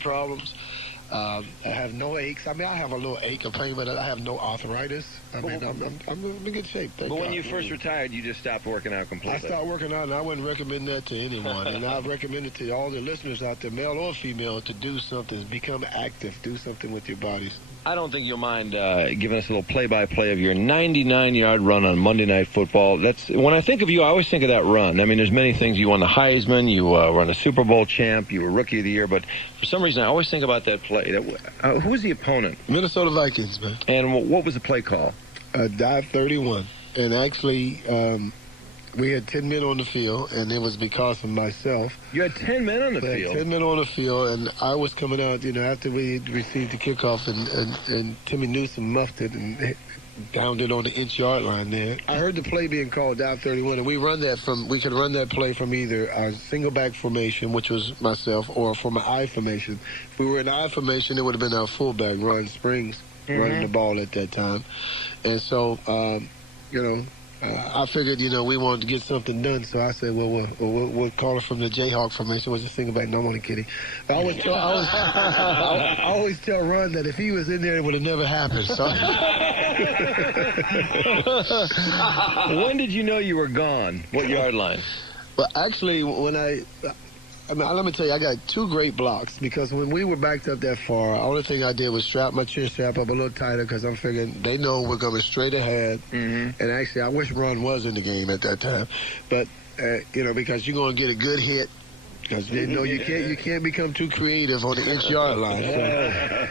problems. I have no aches. I mean, I have a little ache or pain, but I have no arthritis. I mean, I'm in good shape. But when you first retired, you just stopped working out completely. I stopped working out, and I wouldn't recommend that to anyone. And I've recommended to all the listeners out there, male or female, to do something, become active, do something with your bodies. I don't think you'll mind giving us a little play-by-play of your 99-yard run on Monday Night Football. That's when I think of you, I always think of that run. I mean, there's many things. You won the Heisman, you won a Super Bowl champ, you were Rookie of the Year, but for some reason I always think about that play. Who was the opponent? Minnesota Vikings, man. And what was the play call? Dive 31. And actually, we had 10 men on the field, and it was because of myself. You had 10 men on the field? 10 men on the field, and I was coming out, after we received the kickoff, and Timmy Newsom muffed it and downed it on the inch-yard line there. I heard the play being called Dive 31, and we could run that play from either our single-back formation, which was myself, or from an I formation. If we were in I formation, it would have been our fullback, Ron Springs, running the ball at that time. And so, I figured, we wanted to get something done, so I said, well, we'll call it from the Jayhawk formation, which is single back. No, I'm only kidding. I always tell Ron that if he was in there, it would have never happened. So. When did you know you were gone? What yard line? Well, actually, let me tell you, I got two great blocks because when we were backed up that far, the only thing I did was strap my chin strap up a little tighter because I'm figuring they know we're coming straight ahead. Mm-hmm. And actually, I wish Ron was in the game at that time. But, because you're going to get a good hit because they know you can't become too creative on the inch-yard line. So.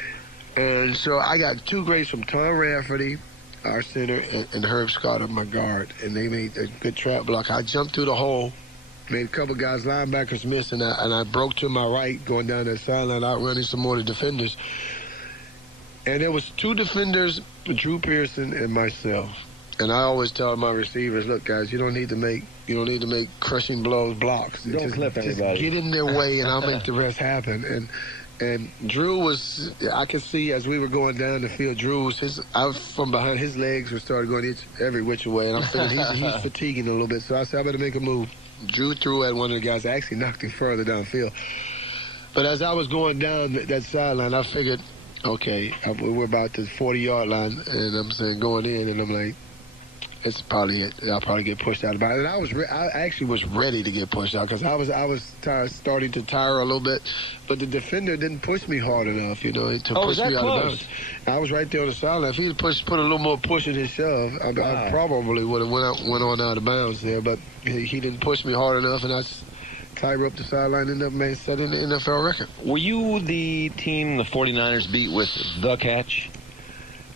And so I got two greats from Tom Rafferty, our center, and Herb Scott, my guard. And they made a good trap block. I jumped through the hole. Made a couple guys, linebackers miss, and I broke to my right, going down that sideline, outrunning some more of the defenders. And there was two defenders, Drew Pearson and myself. And I always tell my receivers, look, guys, you don't need to make crushing blocks. Don't clip anybody. Just get in their way, and I'll make the rest happen. And Drew was, I could see as we were going down the field, Drew was from behind, his legs were started going every which way, and I'm thinking he's fatiguing a little bit. So I said, I better make a move. Drew threw at one of the guys, actually knocked him further downfield. But as I was going down that sideline, I figured, okay, we're about the 40-yard line, and I'm saying going in, and I'm like, it's probably it. I'll probably get pushed out of it. And I actually was ready to get pushed out because I was starting to tire a little bit, but the defender didn't push me hard enough, to push me out of bounds. I was right there on the sideline. If he had put a little more push in his shove, I probably would have went on out of bounds there, but he didn't push me hard enough, and I tied up the sideline and ended up setting the NFL record. Were you the team the 49ers beat with the catch?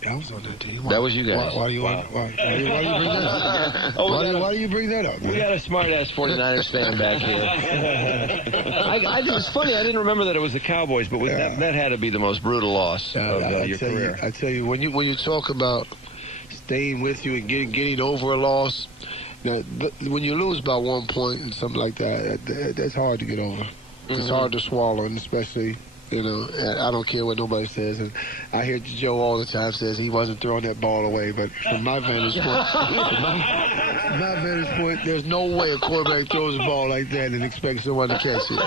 I was on that team. That was you guys. Why do you bring that up? Why do you bring that up? We got a smart-ass 49ers fan back here. It's funny, I didn't remember that it was the Cowboys, but that had to be the most brutal loss of your career. I tell you, when you talk about staying with you and getting over a loss, now, when you lose by 1 point and something like that, that's hard to get over. Mm-hmm. It's hard to swallow, and especially... I don't care what nobody says. And I hear Joe all the time says he wasn't throwing that ball away. But from my vantage point, there's no way a quarterback throws a ball like that and expects someone to catch it.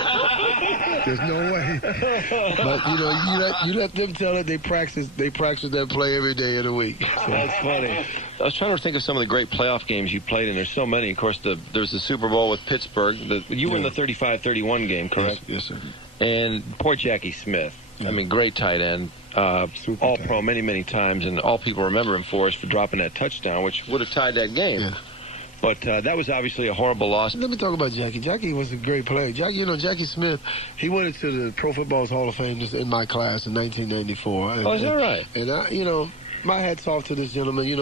There's no way. But, you let them tell it. They practice that play every day of the week. So. That's funny. I was trying to think of some of the great playoff games you played, and there's so many. Of course, there's the Super Bowl with Pittsburgh. You were in the 35-31 game, correct? Yes, sir. And poor Jackie Smith. Yeah. I mean, great tight end. All-pro many, many times, and all people remember him for is for dropping that touchdown, which would have tied that game. Yeah. But that was obviously a horrible loss. Let me talk about Jackie. Jackie was a great player. Jackie Smith, he went into the Pro Football Hall of Fame in my class in 1994. Oh, is that right? And my hat's off to this gentleman.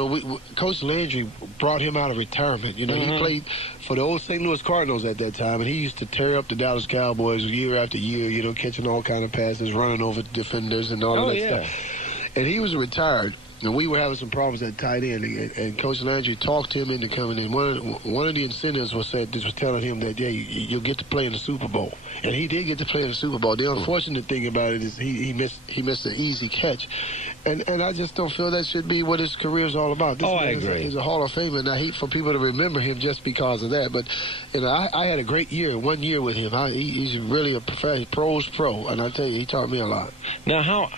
Coach Landry brought him out of retirement. He played for the old St. Louis Cardinals at that time, and he used to tear up the Dallas Cowboys year after year, catching all kind of passes, running over defenders and all of that stuff. And he was retired. And we were having some problems at tight end, and Coach Landry talked him into coming in. One of the incentives was telling him that, you'll get to play in the Super Bowl. And he did get to play in the Super Bowl. The unfortunate thing about it is he missed an easy catch. And I just don't feel that should be what his career is all about. This man I agree. He's a Hall of Famer, and I hate for people to remember him just because of that. But, I had a great year, 1 year with him. He's really a pro's pro, and I tell you, he taught me a lot. Now,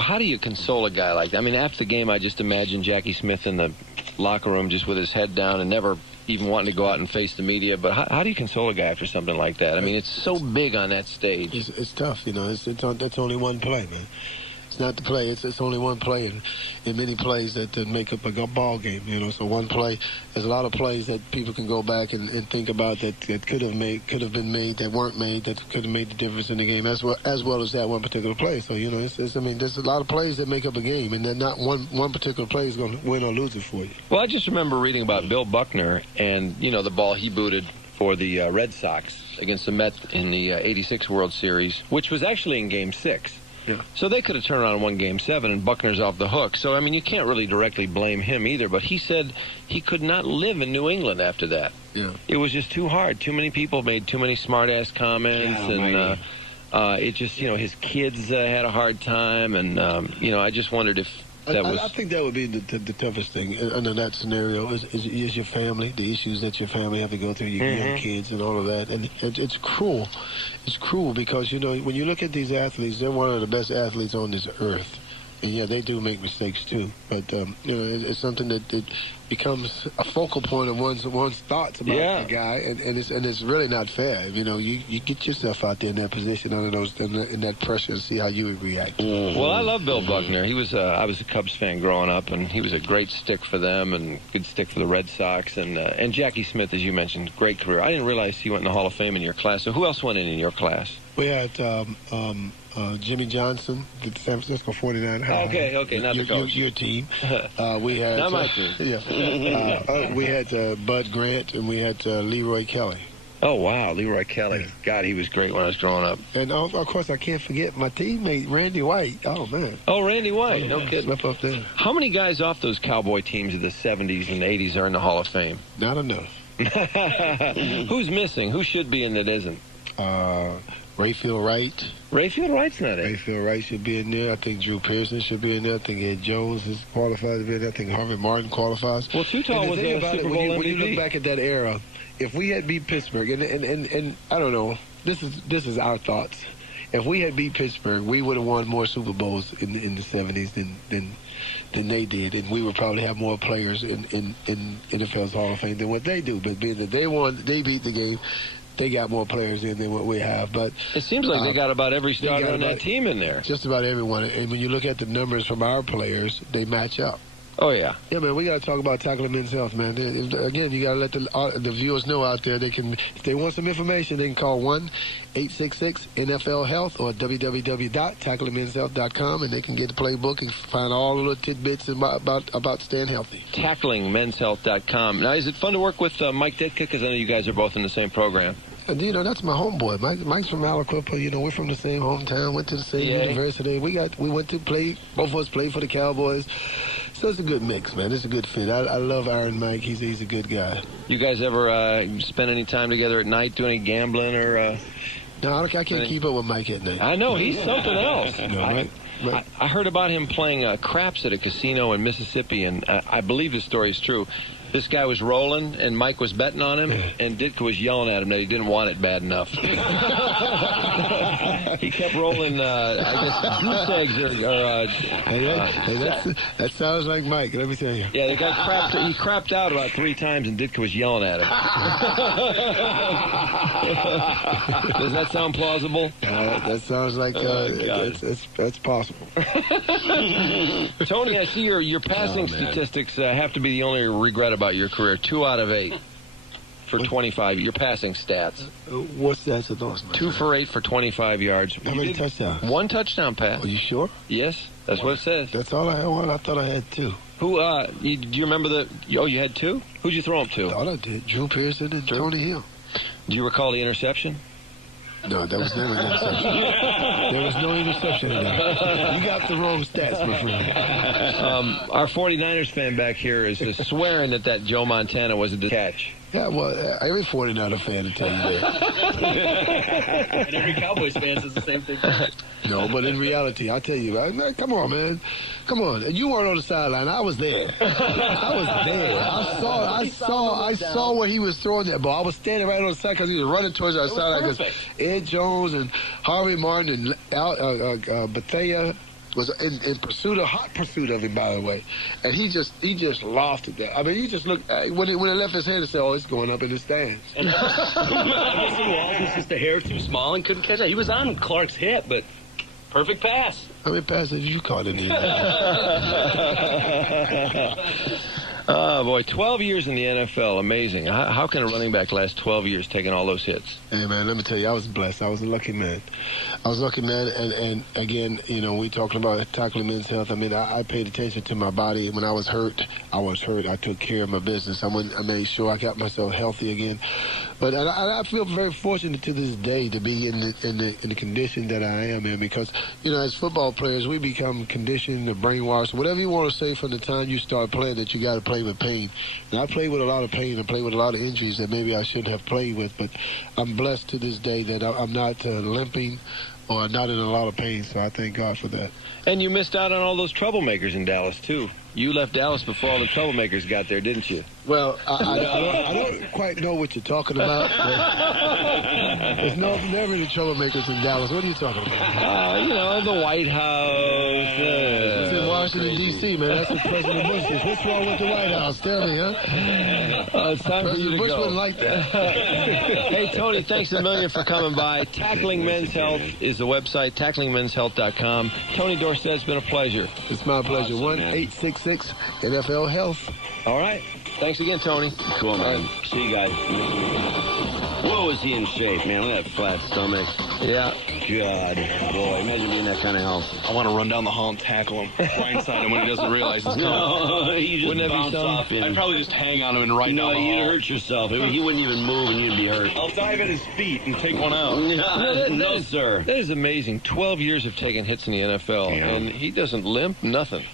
how do you console a guy like that? I mean, after the game, I just imagine Jackie Smith in the locker room just with his head down and never even wanting to go out and face the media. But how do you console a guy after something like that? I mean, it's so big on that stage. It's tough, that's only one play, man. It's not the play. It's only one play in many plays that make up a ball game. So one play. There's a lot of plays that people can go back and think about that could have been made, that weren't made, that could have made the difference in the game as well as that one particular play. So there's a lot of plays that make up a game, and then not one particular play is going to win or lose it for you. Well, I just remember reading about Bill Buckner and the ball he booted for the Red Sox against the Mets in the '86 World Series, which was actually in Game 6. Yeah. So they could have turned around and won Game 7, and Buckner's off the hook. So, I mean, you can't really directly blame him either. But he said he could not live in New England after that. Yeah. It was just too hard. Too many people made too many smart-ass comments. It just, his kids had a hard time. And, I just wondered if that was... I think that would be the toughest thing under that scenario is your family, the issues that your family have to go through, your young kids and all of that. And it's cruel. It's cruel because, when you look at these athletes, they're one of the best athletes on this earth. And, they do make mistakes, too. But, it's something that becomes a focal point of one's thoughts about the guy. And it's really not fair. You get yourself out there in that position in that pressure and see how you would react. Well, I love Bill Buckner. I was a Cubs fan growing up, and he was a great stick for them and good stick for the Red Sox. And Jackie Smith, as you mentioned, great career. I didn't realize he went in the Hall of Fame in your class. So who else went in your class? We had Jimmy Johnson, the San Francisco 49ers. Okay, not the coach. Your team. We had not my team. We had Bud Grant, and we had Leroy Kelly. Oh, wow, Leroy Kelly. God, he was great when I was growing up. And, of course, I can't forget my teammate, Randy White. Oh, man. Oh, Randy White. No kidding. Slip up there. How many guys off those Cowboy teams of the 70s and 80s are in the Hall of Fame? Not enough. Who's missing? Who should be and that isn't? Rayfield Wright. Rayfield Wright's not in. Rayfield Wright should be in there. I think Drew Pearson should be in there. I think Ed Jones is qualified to be in there. I think Harvey Martin qualifies. Well, Too-Tall was a Super Bowl MVP. When you look back at that era, if we had beat Pittsburgh, and I don't know, this is our thoughts. If we had beat Pittsburgh, we would have won more Super Bowls in the 70s than they did, and we would probably have more players in NFL's Hall of Fame than what they do. But being that they beat the game, they got more players in than what we have. But it seems like they got about every starter on that team in there. Just about everyone. And when you look at the numbers from our players, they match up. Oh, yeah. Yeah, man, we got to talk about tackling men's health, man. Again, you got to let the viewers know out there. If they want some information, they can call 1-866-NFL-HEALTH or www.tacklingmenshealth.com, and they can get the playbook and find all the little tidbits about staying healthy. Tacklingmenshealth.com. Now, is it fun to work with Mike Ditka? Because I know you guys are both in the same program. That's my homeboy. Mike's from Aliquippa. We're from the same hometown, went to the same university. We went to play, both of us played for the Cowboys. So it's a good mix, man. It's a good fit. I love Iron Mike. He's a good guy. You guys ever spend any time together at night doing any gambling or? No, I can't keep up with Mike at night. I know, he's something else. Right? I heard about him playing craps at a casino in Mississippi, and I believe his story is true. This guy was rolling, and Mike was betting on him, and Ditka was yelling at him that he didn't want it bad enough. He kept rolling, I guess, goose eggs. That sounds like Mike, let me tell you. Yeah, the guy crapped out about 3 times, and Ditka was yelling at him. Does that sound plausible? That sounds like that's possible. Tony, I see your passing statistics have to be the only regret about your career. 2 out of 8 for 25. Your passing stats. What's that? 2 for 8 for 25 yards. How many touchdowns? 1 touchdown pass. Are you sure? Yes, that's what it says. That's all I had. Well, I thought I had 2. Who? Do you remember you had 2? Who'd you throw them to? I thought I did. Drew Pearson and Tony Hill. Do you recall the interception? No, that was never an interception. There was no interception. perception of that. You got the wrong stats, my friend. Our 49ers fan back here is just swearing that Joe Montana was a catch. Yeah, well, every 49er fan will tell you that. And every Cowboys fan says the same thing. No, but in reality, I tell you, man, come on, man. Come on. And you weren't on the sideline. I was there. I was there. I saw where he was throwing that ball. I was standing right on the side because he was running towards our sideline because Ed Jones and Harvey Martin and Bethea was in hot pursuit of him, by the way, and he just lost it there. I mean, he just looked when it left his hand and said, "Oh, it's going up in the stands." And Emerson Walls was just a hair too small and couldn't catch that. He was on Clark's hip, but perfect pass. How many passes have you caught in there? Oh, boy, 12 years in the NFL. Amazing. How can a running back last 12 years taking all those hits? Hey, man, let me tell you, I was blessed. I was a lucky man. And again, you know, we talking about tackling men's health. I mean, I paid attention to my body. When I was hurt. I took care of my business. I made sure I got myself healthy again. But I feel very fortunate to this day to be in the condition that I am in because, you know, as football players, we become conditioned or brainwashed, whatever you want to say from the time you start playing that you got to play with pain. And I played with a lot of pain and played with a lot of injuries that maybe I shouldn't have played with, but I'm blessed to this day that I'm not limping or not in a lot of pain, so I thank God for that. And you missed out on all those troublemakers in Dallas, too. You left Dallas before all the troublemakers got there, didn't you? Well, I don't quite know what you're talking about. There's never any troublemakers in Dallas. What are you talking about? You know, the White House. It's in Washington, D.C., man. That's what President Bush is. What's wrong with the White House? Tell me, huh? It's time for you to Bush go. wouldn't like that. Hey, Tony, thanks a million for coming by. Tackling Men's Health is the website, tacklingmenshealth.com. Tony Dorsett, it's been a pleasure. It's my pleasure. 1-866-NFL-HEALTH. All right. Thanks again, Tony. Cool, man. See you guys. Whoa, is he in shape, man? Look at that flat stomach. Yeah. God. Boy, imagine being that kind of health. I want to run down the hall and tackle him, blindside him when he doesn't realize it's coming. No, you just Wouldn't that be bounce something? off him. I'd probably just hang on him and run down the you'd hall. hurt yourself. He wouldn't even move and you'd be hurt. I'll dive at his feet and take one out. No, sir. That is amazing. 12 years of taking hits in the NFL, Yeah. and he doesn't limp, nothing.